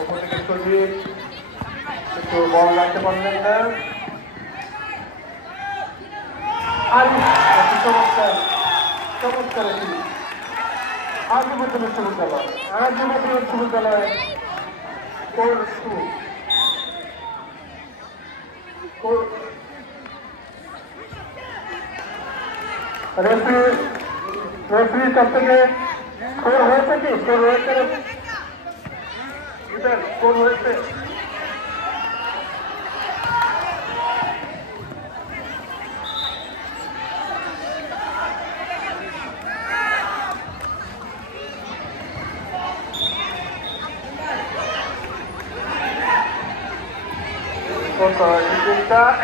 ওপর থেকে সজিব একটু বল রাখতে পারলেন না। চমৎকার চমৎকার আজিমুদ্দিন উচ্চ বিদ্যালয়, আজিমুদ্দিন উচ্চ বিদ্যালয় রেফারির কাছ থেকে স্কোর হয়েছে কি? স্কোর হয়েছে, স্কোর হয়েছে।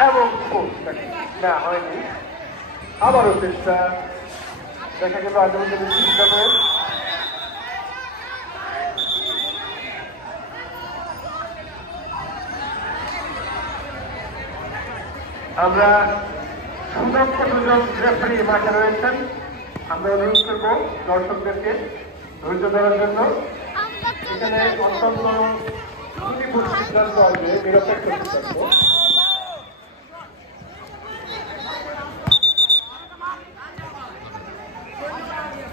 এবং না হয়নি, আবারও চেষ্টা দেখা গেল আজিমুদ্দিন বিশ্ববিদ্যালয়ের। আমরা সুদক্ষ দুজন রেফারি মাঠে রয়েছেন, আমরা অনুরোধ করব দর্শকদেরকে ধৈর্য ধরার জন্য। এখানে অত্যন্ত ত্রুটিপূর্ণ সিদ্ধান্ত আসবে, নিরপেক্ষ সিদ্ধান্ত।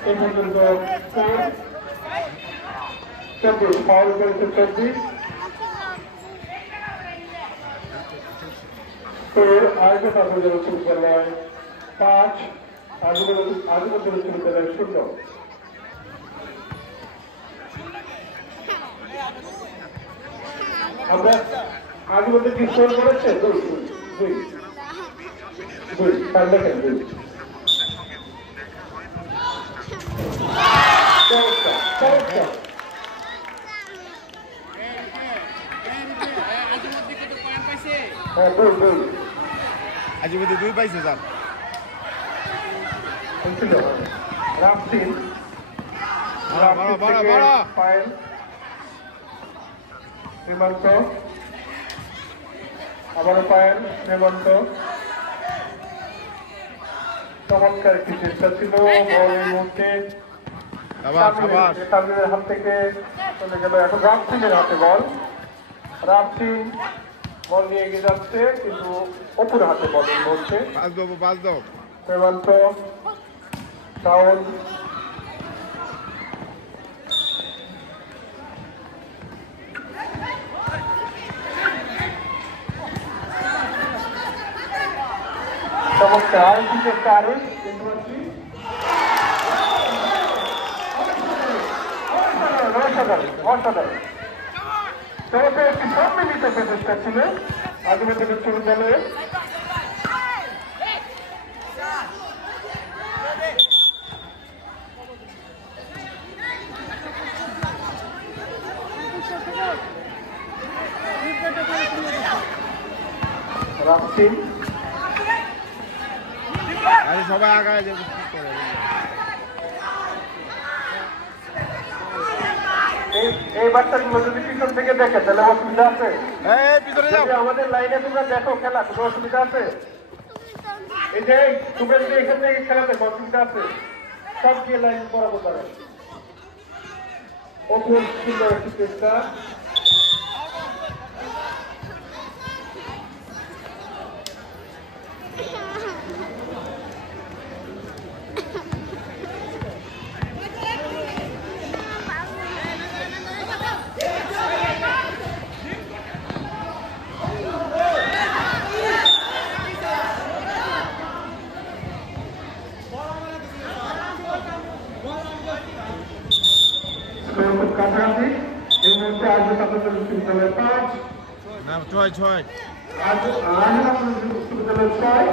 এই পর্যন্ত ফাউল করেছে 24। আয়োজন আজিমুদ্দিন উচ্চ বিদ্যালয় 5, আজিমুদ্দিন উচ্চ বিদ্যালয় 0। আমরা আজিমুদ্দিন কি স্কোর করেছে? 2 দেখেন 2। আজিমুদ্দিন 2 পাইছে স্যার। রাফসিন শ্রীমন্ত, আবারও পায়েল শ্রীমন্ত। চমৎকার একটি চেষ্টা ছিল, বল এই মুহূর্তে তামিলের হাত থেকে চলে গেল। এখন রাফসিনের হাতে বল, রাফসিন বল নিয়ে এগিয়ে যাচ্ছে, কিন্তু অপুর হাতে বল এই মুহূর্তে। শ্রীমন্ত সাউল চমৎকার চেষ্টা আরো অসাধারণ একটি সম্মিলিত প্রচেষ্টা ছিল আজিমুদ্দিন উচ্চ বিদ্যালয়ে। রাফসিন সবাই আগায় যাবে। এই বাচ্চাগুলো যদি পিছন থেকে দেখে তাহলে অসুবিধা আছে? আমাদের লাইনে তোমরা দেখো খেলা, কোনো অসুবিধা আছে? এই যে তোমরা যদি এখান থেকে খেলা দেখো অসুবিধা আছে? সব গিয়ে লাইন বরাবর করে। অপর সুন্দর একটি চেষ্টা, কাছাকাছি। এই মুহূর্তে আসবে ছাত্র বিশ্ববিদ্যালয় 5, বিশ্ববিদ্যালয় 6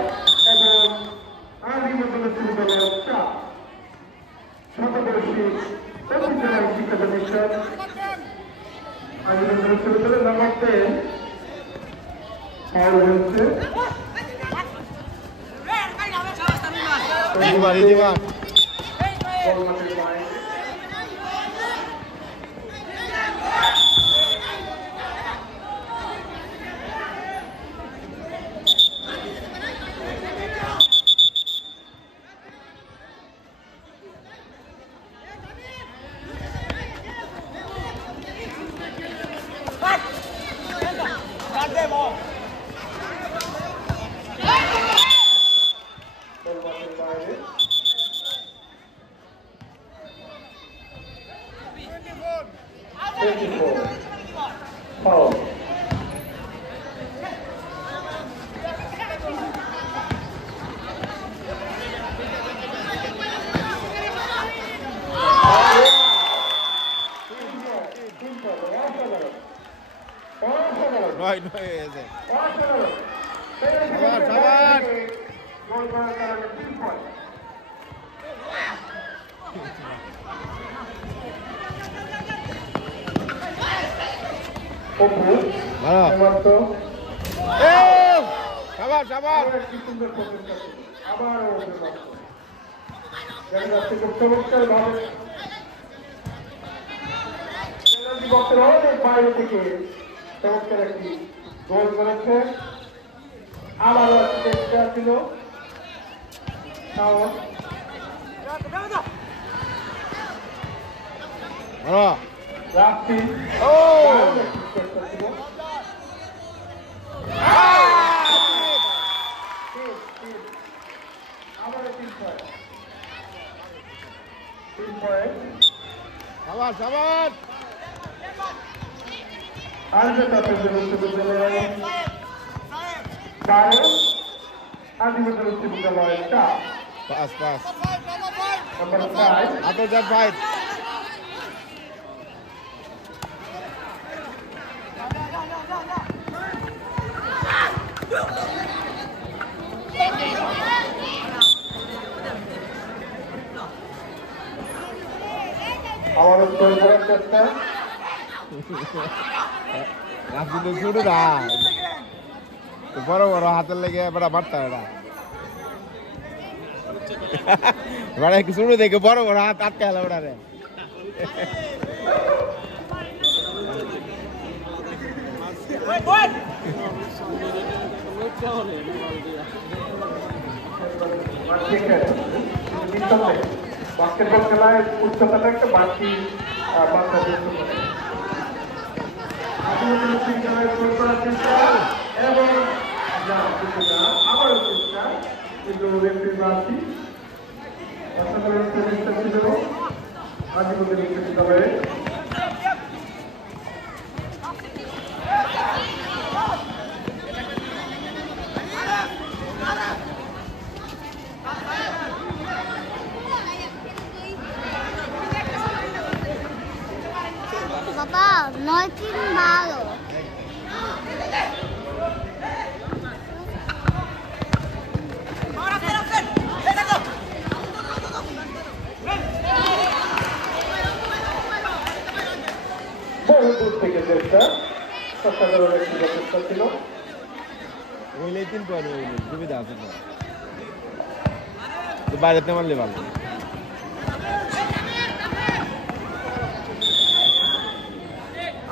এবং আজিমুদ্দিন বিশ্ববিদ্যালয় 4। শতবর্ষী ঐতিহ্যবাহী শিক্ষা প্রতিষ্ঠান আজিমুদ্দিন বিশ্ববিদ্যালয় নাম্বার 10 ফাউল হচ্ছে। বাইরে। Foul. নয় হয়েছে বাইরে থেকে চমৎকার একটি গোল করেছে। আবারও চেষ্টা ছিল রাখছি আবারও 3 পয়েন্ট আদিবাসী উচ্চ বিদ্যালয় 12, আদিবাসী উচ্চ বিদ্যালয় 4। পাস নাম্বার 5 আন্তর্জাত ফাইট আমারও গোল করার চেষ্টা। আপনি তো শুরু না বড় বড় হাতের লেগে বেড়া মারতে এটা বেড়া একটু শুরু দেখে বড় বড় হাত আটকে গেল ওটারে বাস্কেটবল খেলায় উচ্চতাটা একটা বাড়তি বাচ্চাদের এবং আবারও চেষ্টা কিন্তু বাড়তি অসাধারণ প্রচেষ্টা ছিল আদিবাসী বিশ্ববিদ্যালয়ে। বাবা 9-3-12 বহু দূর থেকে চেষ্টা অসাধারণ একটি প্রচেষ্টা ছিল। ওইলে 3 পয়েন্ট ওইলে সুবিধা আছে তো বাইরেতে মারলে ভালো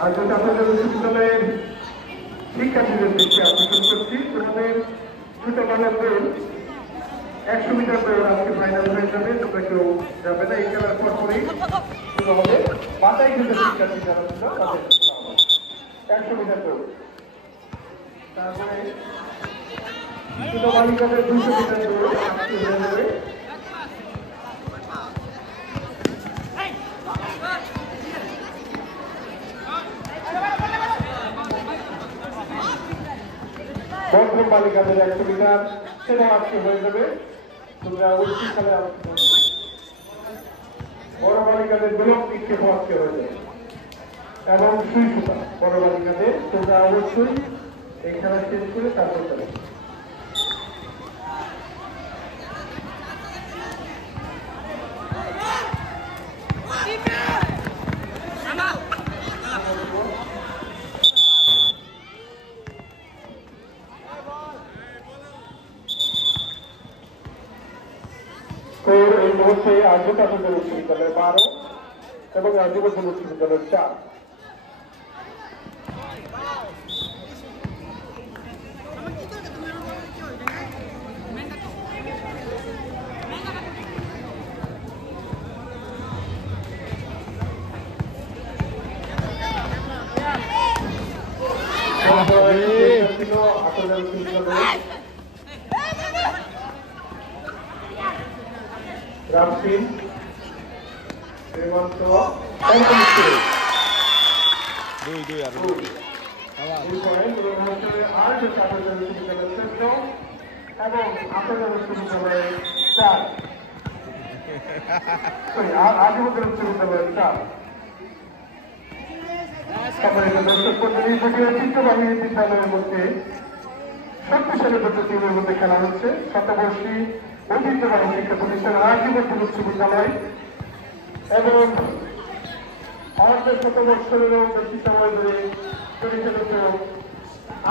আর যেটা আপনাদের বিশ্ববিদ্যালয়ের শিক্ষার্থীদের দিকে আকর্ষণ করছি তোমাদের ছোটবেলার দৌড় 100 মিটার দৌড় আজকে ফাইনাল হয়ে যাবে। তোমরা কেউ যাবে না, এই খেলার পর পরেই শুরু হবে। মাথায় কিন্তু শিক্ষার্থী যারা ছিল তাদের 100 মিটার দৌড়, তারপরে ছোট বালিকাদের 200 মিটার দৌড় আজকে হয়ে যাবে। বর্ধমান বালিকাদের 100 মিটার সেটা আজকে হয়ে যাবে। তোমরা ঐক্য খেলায় বড় বালিকাদের গোলক নিক্ষেপ আজকে হয়ে যাবে এবং সুই সুতা বড় বালিকাদের তোমরা অবশ্যই এই খেলা শেষ করে তারপর যাবে। এই মুহূর্তে আর্যতা উচ্চ বিদ্যালয় 12 এবং আদিবাসী উচ্চ বিদ্যালয় 4। ছিল 8,000 রামসিং শ্রীমন্ত দুই আর আর যে ছাত্রদের বিশ্ববিদ্যালয়ের শ্রেষ্ঠ এবং আপনাদের বিশ্ববিদ্যালয়ের চার আজীবনের বিশ্ববিদ্যালয়ের চার ঐতিহ্যবাহী বিদ্যালয়ের মধ্যে শক্তিশালী দুটো টিমের মধ্যে খেলা হচ্ছে। শতবর্ষী ঐতিহ্যবাহী শিক্ষা প্রতিষ্ঠান আজীবন বিশ্ববিদ্যালয় এবং শত বৎসরেরও বেশি সময় ধরে পরিচালিত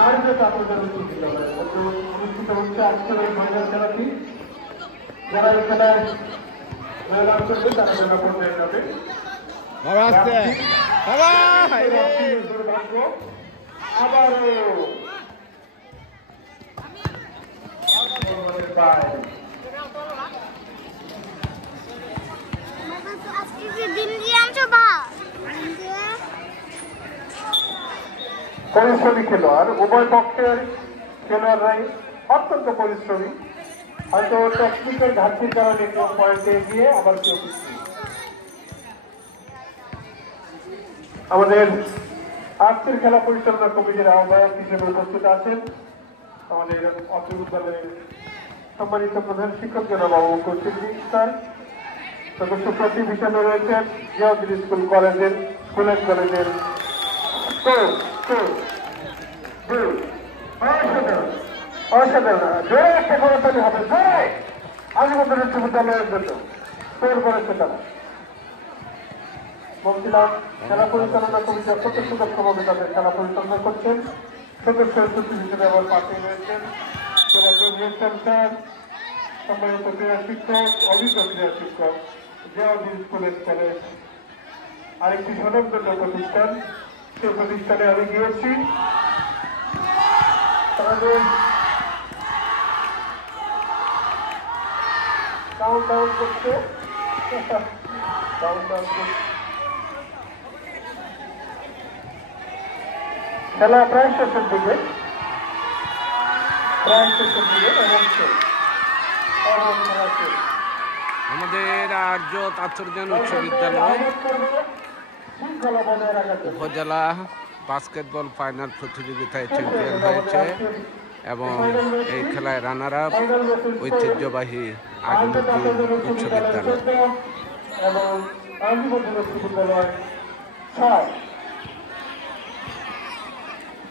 আর যে ছাত্রদের বিশ্ববিদ্যালয় অনুষ্ঠিত হচ্ছে আজকের এই ফাইনাল খেলাটি। যারা এই খেলায় জয়লাভ করবে তারা জেলা পর্যায়ে যাবে। দুর্ভাগ্য আবারও পরিশ্রমী খেলোয়াড়, উভয় পক্ষের খেলোয়াড়রাই অত্যন্ত পরিশ্রমী। হয়তো টেকনিকের ঘাটতির কারণে কেউ পয়েন্টে এগিয়ে আবার কেউ পিছিয়ে। আমাদের আজকের খেলা পরিচালনা কমিটির আহ্বায়ক হিসেবে উপস্থিত আছেন আমাদের অত্র বিদ্যালয়ের সম্মানিত প্রধান শিক্ষক জনাব আবু বকর সিদ্দিক স্যার। সদস্য প্রতি হিসেবে রয়েছেন জিয়াউদ্দিন স্কুল কলেজের অসাধারণ জোরে একটা করতালি হবে, জোরে আজীবন বিশ্ববিদ্যালয়ের জন্য তোর করেছে তারা। বলছিলাম খেলা পরিচালনা কমিটির প্রত্যেক সদস্যভাবে তাদের খেলা পরিচালনা করছেন। সদস্যের প্রতি হিসেবে আবার পাশে রয়েছেন স্যার, সম্মানিত ক্রীড়া শিক্ষক, অভিজ্ঞ ক্রীড়া শিক্ষক, জিয়াউদ্দিন স্কুলের কলেজ আরেকটি স্বনামধন্য প্রতিষ্ঠান। সেই প্রতিষ্ঠানে আমি গিয়েছি। ডাউন করছে খেলা প্রায় শেষের দিকে আমাদের আর্য তাৎসর্যন উচ্চ বিদ্যালয় উপজেলা বাস্কেটবল ফাইনাল প্রতিযোগিতায় চ্যাম্পিয়ন হয়েছে এবং এই খেলায় রানার আপ ঐতিহ্যবাহী আগমুদ্দিন উচ্চ বিদ্যালয়। এবং